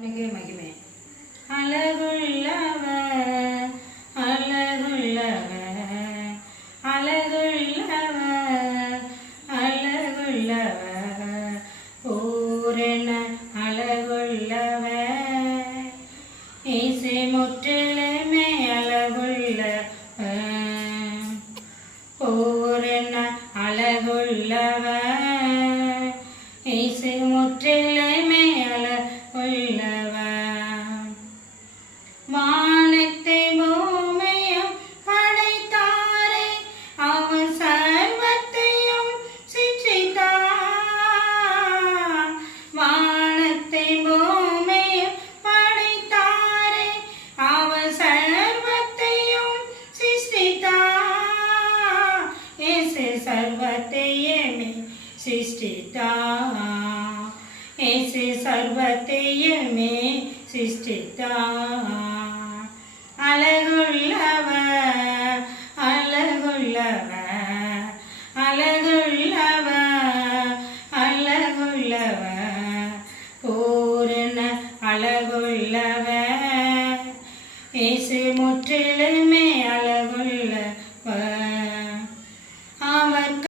மகிமை அழகுள்ளவர் அழகுள்ளவர் அழகுள்ளவர் அழகுள்ளவர் பூரண அழகுள்ளவர் இசை முற்றிலுமே அழகுள்ளவர் பூரண அழகுள்ளவர் இசை முற்றிலுமே வானத்தை பூமியும் படைத்தாரே அவர் சர்வத்தையும் சிற்றித்தார். வானத்தை பூமியும் படைத்தாரே அவர் சர்வத்தையும் சிற்றித்தார். இயேசு சர்வத்தையுமே சிற்றித்தார். இயேசு சர்வத்தையுமே சிருஷ்டித்தார். அழகுள்ளவர் அழகுள்ளவர் அழகுள்ளவர் அழகுள்ளவர் பூரண அழகுள்ளவர் இயேசு முற்றிலும்